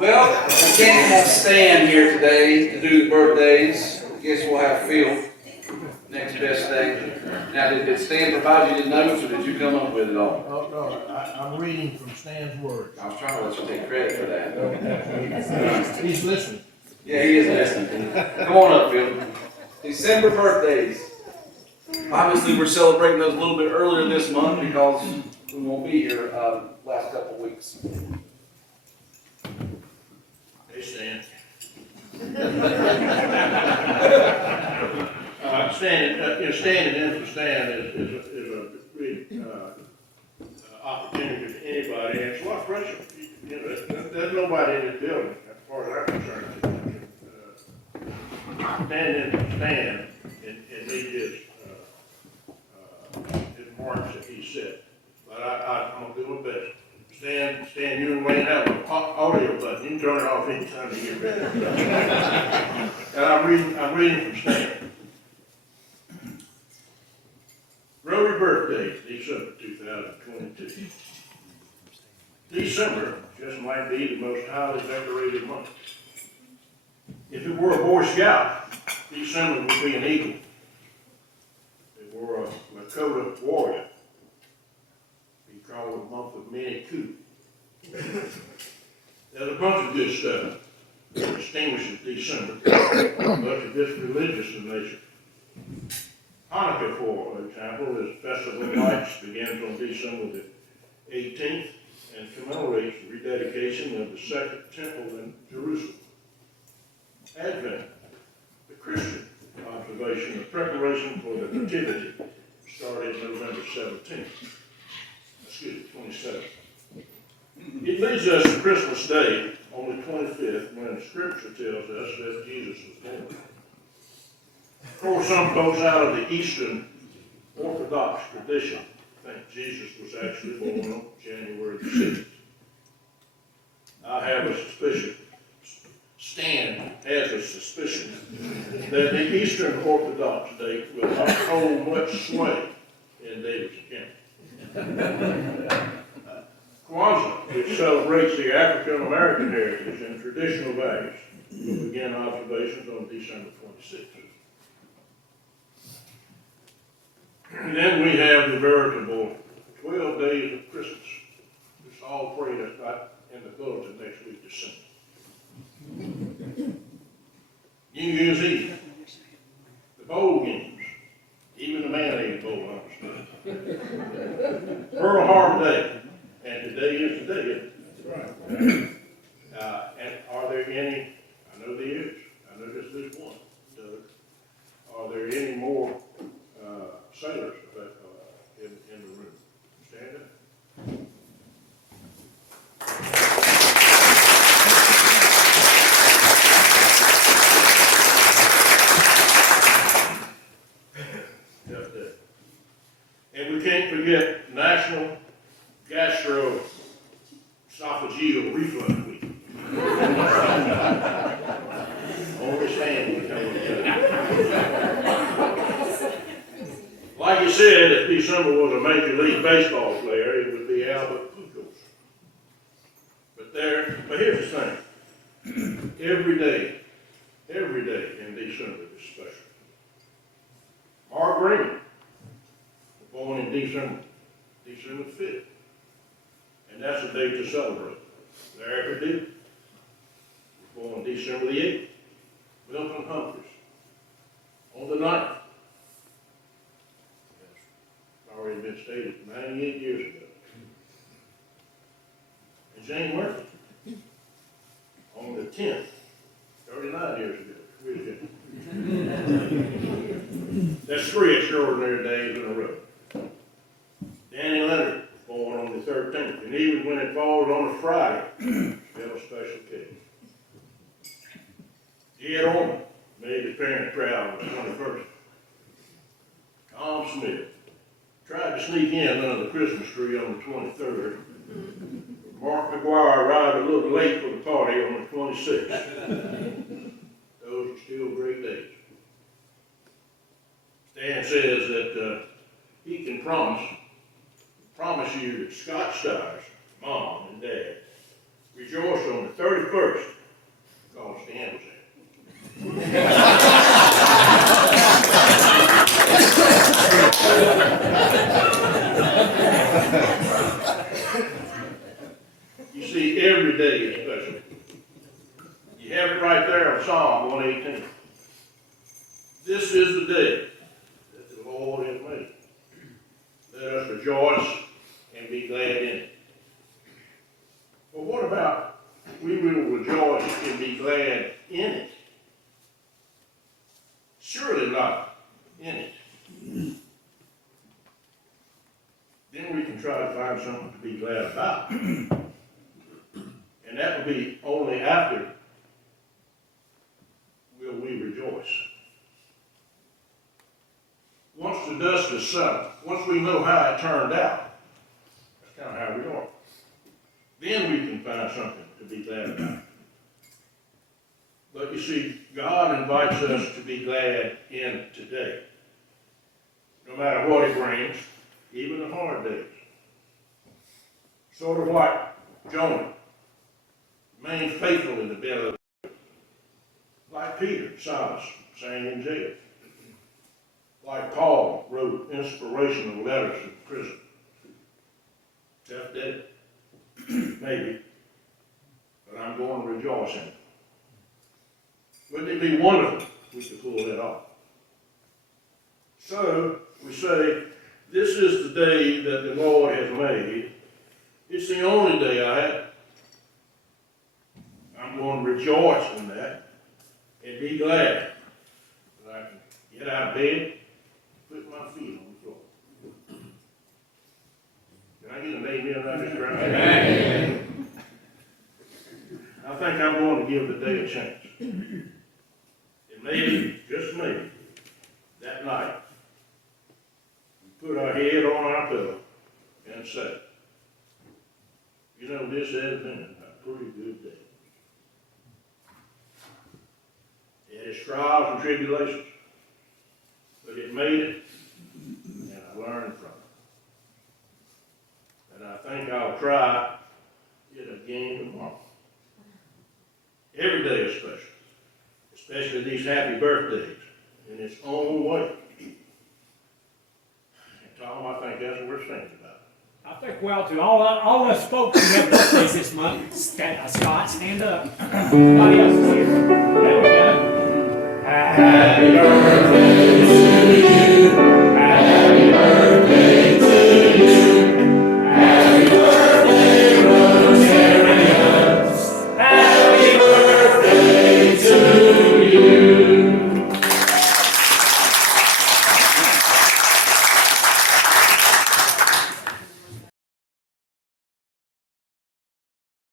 Well, we can't have Stan here today to do the birthdays. I guess we'll have Phil next best thing. Now, did Stan provide you the notes, or did you come up with it all? Oh, no, I'm reading from Stan's words. I was trying to let you take credit for that. He's listening. Yeah, he is listening. Come on up, Phil. December birthdays. Obviously, we're celebrating those a little bit earlier this month because we won't be here last couple of weeks. Hey, Stan. Standing in for Stan is a great opportunity for anybody, and it's a lot of pressure. There's nobody in this building, as far as I'm concerned, stand in for Stan and meet his marks that he set. But I'm gonna do my best. Stan, you and Wayne have an audio button. You can turn it off anytime you get ready. And I'm reading from Stan. Rotary birthday, December 2022. December just might be the most highly decorated month. If it were a Boy Scout, December would be an eagle. If it were a Lakota warrior, we call it the month of many coups. There's a bunch of good stuff that distinguishes December, much of this religious in nature. Hanukkah, for example, is Festival of Lights, begins on December the 18th and commemorates the rededication of the Second Temple in Jerusalem. Advent, the Christian observation of preparation for the Nativity, started November 17th. 27th. It leads us to Christmas Day on the 25th, when the Scripture tells us that Jesus was born. Of course, some folks out of the Eastern Orthodox tradition think Jesus was actually born on January the 6th. I have a suspicion, Stan has a suspicion, that the Eastern Orthodox date will not hold much sway in Davidson County. Kwanzaa, which celebrates the African American heritage and traditional values, will begin observations on December 26th. And then we have the veritable 12 days of Christmas. Just all pray that's not in the bulletin next week, December. New Year's Eve, the bowl games, even the man ate a bowl, I understand. Pearl Harbor Day, and today is the day. Right. And are there any, I know there is, I know there's at least one, Doug. Are there any more sailors in the room? Stand up. And we can't forget National Gastroesophageal Reflux Week. Only Stan would know that. Like you said, if December was a Major League Baseball player, it would be Albert Pujols. But here's the thing. Every day in December is special. Mark Green, born in December 5th. And that's a day to celebrate. Larry Perdue, born December the 8th. Milton Humphreys, on the 9th. It's already been stated, 98 years ago. And Jane Murphy, on the 10th, 39 years ago. That's 3 extraordinary days in a row. Danny Leonard, born on the 13th, and even when it falls on a Friday, still a special case. Ed Orman made his parents proud on the 21st. Tom Smith tried to sneak in under the Christmas tree on the 23rd. Mark McGuire arrived a little late for the party on the 26th. Those are still great days. Stan says that he can promise you that Scott Stiers, Mom and Dad, rejoice on the 31st, because Stan was there. You see, every day is special. You have it right there in Psalm 118. This is the day that the Lord has made. Let us rejoice and be glad in it. But what about we will rejoice and be glad in it? Surely not in it. Then we can try to find something to be glad about. And that will be only after will we rejoice. Once the dust is settled, once we know how it turned out, that's kind of how we are. Then we can find something to be glad about. But you see, God invites us to be glad in today. No matter what it brings, even the hard days. Sort of like Jonah, remained faithful in the belly of the whale. Like Peter, Silas, sang in jail. Like Paul wrote inspirational letters in prison. Tough day. Maybe. But I'm going to rejoice in it. Wouldn't it be wonderful if we could pull that off? So, we say, this is the day that the Lord has made. It's the only day I have. I'm going to rejoice in that and be glad that I can get out of bed, put my feet on the floor. Can I get an amen on this right? Amen. I think I'm going to give the day a chance. And maybe, just maybe, that night, we put our head on our pillow and say, you know, this has been a pretty good day. It has trials and tribulations, but it made it, and I learned from it. And I think I'll try it again tomorrow. Every day is special, especially these happy birthdays, in its own way. And Tom, I think that's what we're thinking about. I think we ought to. All us folks who have birthdays this month, Scott, stand up. Somebody else is here. There we go. Happy birthday.